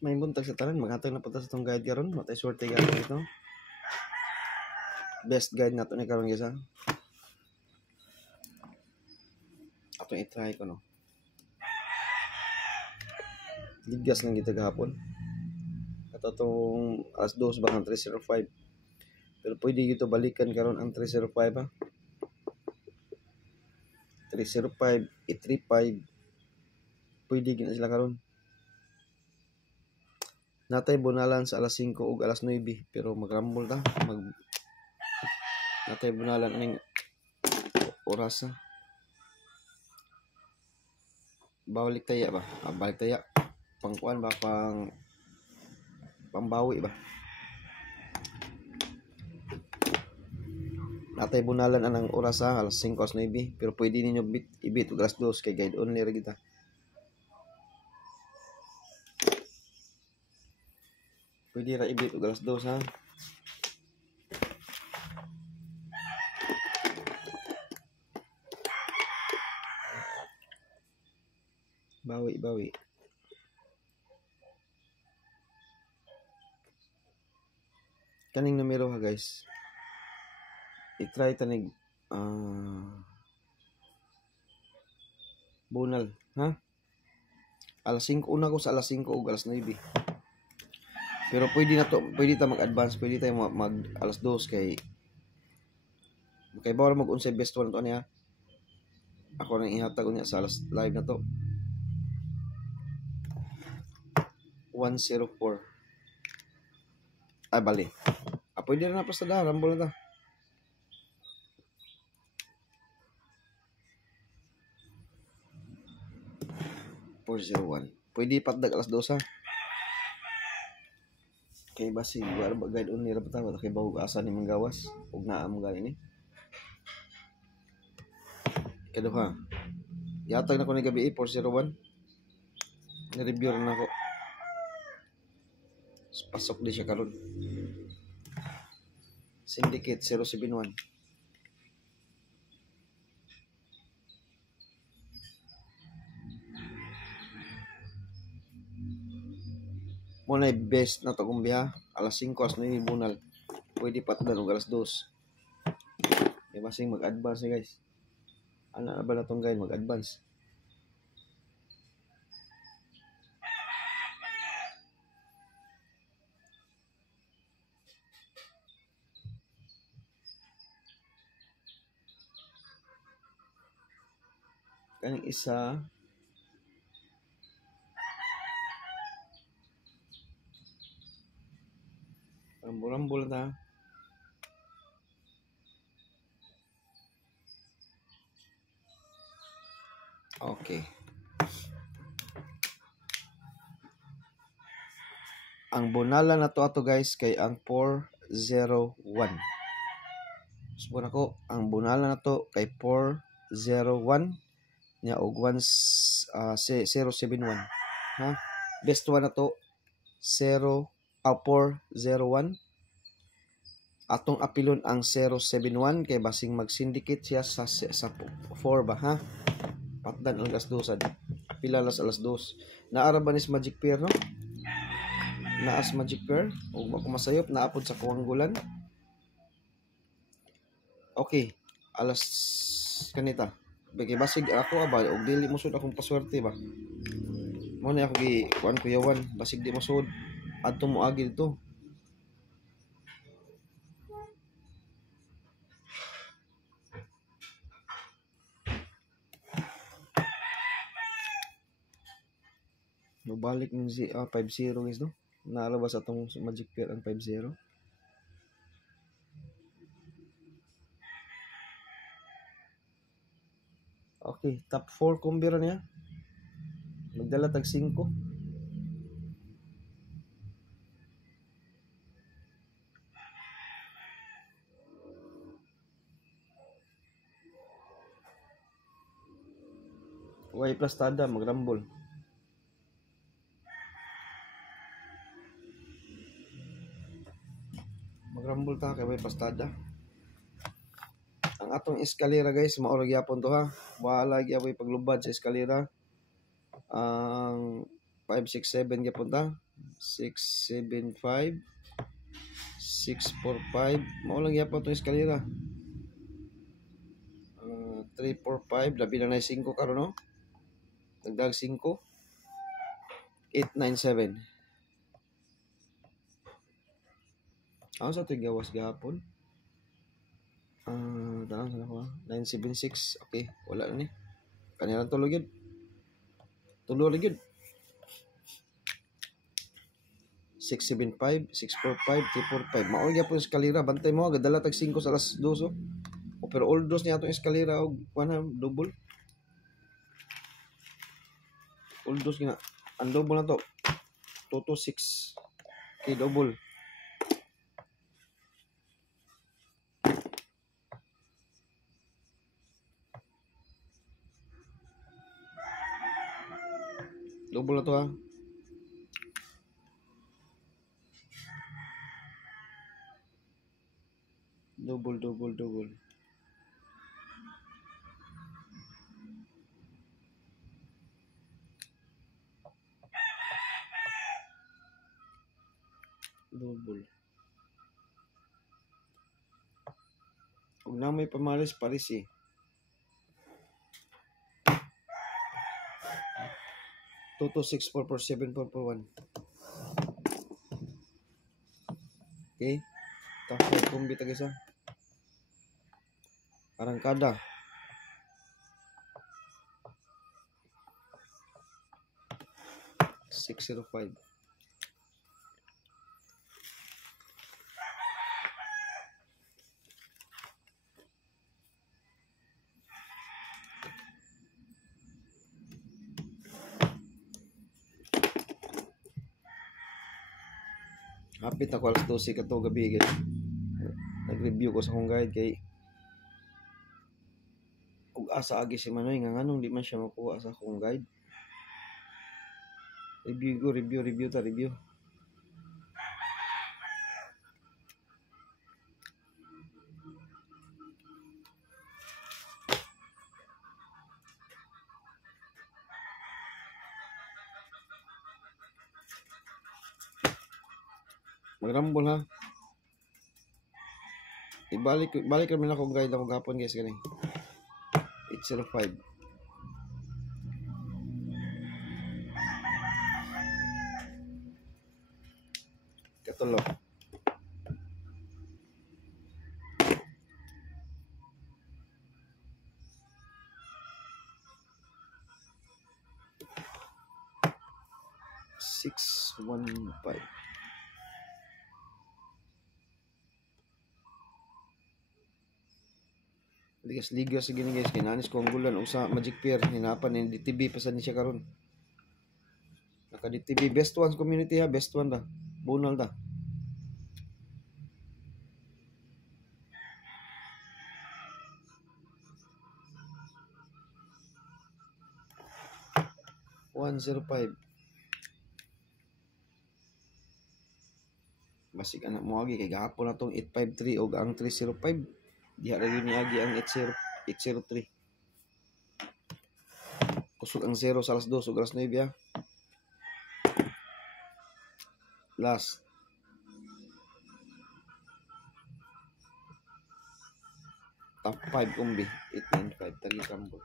may buntag sa tanan, maghatag na punta sa itong guide karon. Matay swerte karon ito. Best guide na ito ni karon guys ha. Atong i-try ko no. Ligas lang kita kahapon. At itong alas 2 bang 305. Pero pwede dito balikan karon ang 305 ha. 305, 835. Pwede gina sila karon. Natay bunalan sa alas 5 ug alas 9 pero magrambol ta. Natay bunalan aning oras ha. Balik taya ba? Balik taya. Pangkuan ba pambawi ba? Natay bunalan anang oras ha, alas 5 alas 9 pero pwede ninyo ibit ug alas 2 kay guide only ra kita. Pwede ra ibit ug alas 2 ha. Bawi. Kaning numero ha guys. I-try tanig bunal ha. Alas 5 una ko sa alas 5 ug alas 9. Pero pwede ta mag-advance, pwede tayo mag alas 2 kay bawal mag-unsay best one to niya. Ako nang ihatag niya sa alas live na to. 104. Ay bali. Pwede na pa sa rambol na ta. Pwede patdag alas 2 ha. Kay basi wala ba guide only ra pa ta kay bahug asa ni manggawas ug naa mo gani ni. Kaduha. Yatag na ko ni gabi 401. Ni-review na ako. Pasok di siya karon. Syndicate 071. Muna best na to kung biha. Alas 5 alas 9 bunal. Pwede patdan og alas 2. May masing mag-advance ni guys. Ano na ba na itong guide mag-advance? Kaning isa rambol na. Okay. Ang bonala na to ato guys kay ang 401. Subon ako ang bonala na to kay 401 nya og 071 ha. Best one na to 401. Atong apilon ang 071 kay basing mag-syndicate siya sa 4 ba ha. Patdan ang alas 2 apila alas 2. Naara ba nis magic pair no? Naas magic pair ug makumasayop naapod sa kuwanggulan. Okay, alas kanita. Bagay basig ako ba og dili mo sud akong paswerte ba. Mo ni ako gi kuan kuyawan basig di mo sud adto mo agi dito. Balik ng 50 guys no. Naalabas atong magic pair ang 50. Okay, top 4 kumbira niya. Magdala tag 5. Way plastada magrambol. Magrambol ta kay way plastada. Ang atong eskalera guys, maura gyapon to ha. Wala gyapon paglubad sa eskalera. Ang 567 gyapon ta. 675 645 mao lang yapon tong eskalera. 345 labi na 5 karon no, dagdag 5 897. Ano sa ito'y gawas gahapon? Tanong sa ako 976. Okay, wala na ni. Kanilang tulog yun. Tulog yun. 675, 645, 345. Maulga po yung eskalera. Bantay mo, gadala tag 5 sa alas 2. O, pero all dos niya itong eskalera o double. All dos nga. Ang double na to. 226. Okay, double. Double na to ha. Double. Double. Huwag na may pamalis paris eh. Toto 6447441. Okay. Tapos kumbi tag isa. Arangkada. $605. Hapit ako alas 12 kato gabi guys. Nag-review ko sa akong guide kay ug asa agi si Manoy nga nganong di man siya makuha sa akong guide. Review. Magrambol ha. Balik kami na akong guide ako gapon guys kani. 805. Katulo. $615. Ligas sige ni guys kinanis ko ang gulan usa Magic Pair hinapan ni DTV pa sa ni siya karon. Naka DTV best ones community ha, best one da. Bunal da. $105. Basig anak mo agi kay gahapon na tong 853 og ang 305. Diha ra gyud niagi ang 803. Kusog ang 0 sa alas 2 ug alas 9 ha. Last. Top 5 kumbi 895 tagi kambot.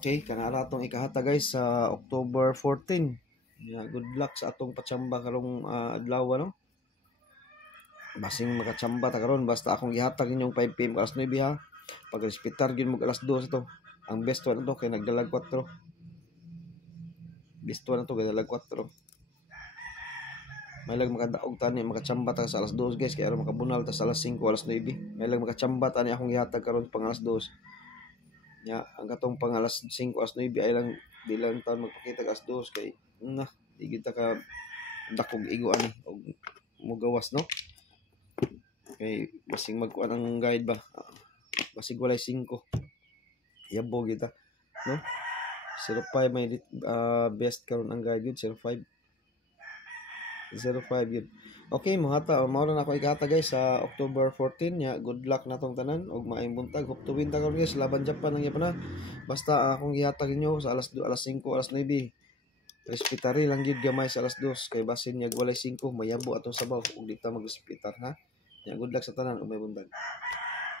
Okay, kanara atong ikahata guys sa October 14. Yeah, good luck sa atong patsamba karong adlaw no. Basing makatsamba ta karon basta akong ihatag ninyong 5 PM alas 9 ha. Pag respitar gyud mo alas 2 to. Ang best one to kay nagdalag 4. Best one to kay nagdalag 4. May lag makadaog tani makatsamba ta sa alas 2 guys kay aron makabunal ta sa alas 5 alas 9. May lag makatsamba tani akong ihatag karon pang alas 2. Ya, ang katong pang alas 5 alas 9 ay lang di lang ta magpakita alas 2 kay di kita ka dakog igo ani og mugawas no. Okay, basing magkuha ng guide ba? Basig walay 5. Yabo kita, no? 05 may best karon ang guide yun, 05 yun. Okay, mahata mao na ako ikata guys sa October 14 nya. Good luck na tong tanan og maayong buntag. Hope to win ta guys laban Japan lang yapon na. Basta akong ihatag ninyo sa alas 5 alas 9. Respetari lang gyud gamay sa alas 2 kay basin niya walay 5 mayabo atong sabaw ug di ta mag-respitar ha. Nya good luck sa tanan ug may buntag.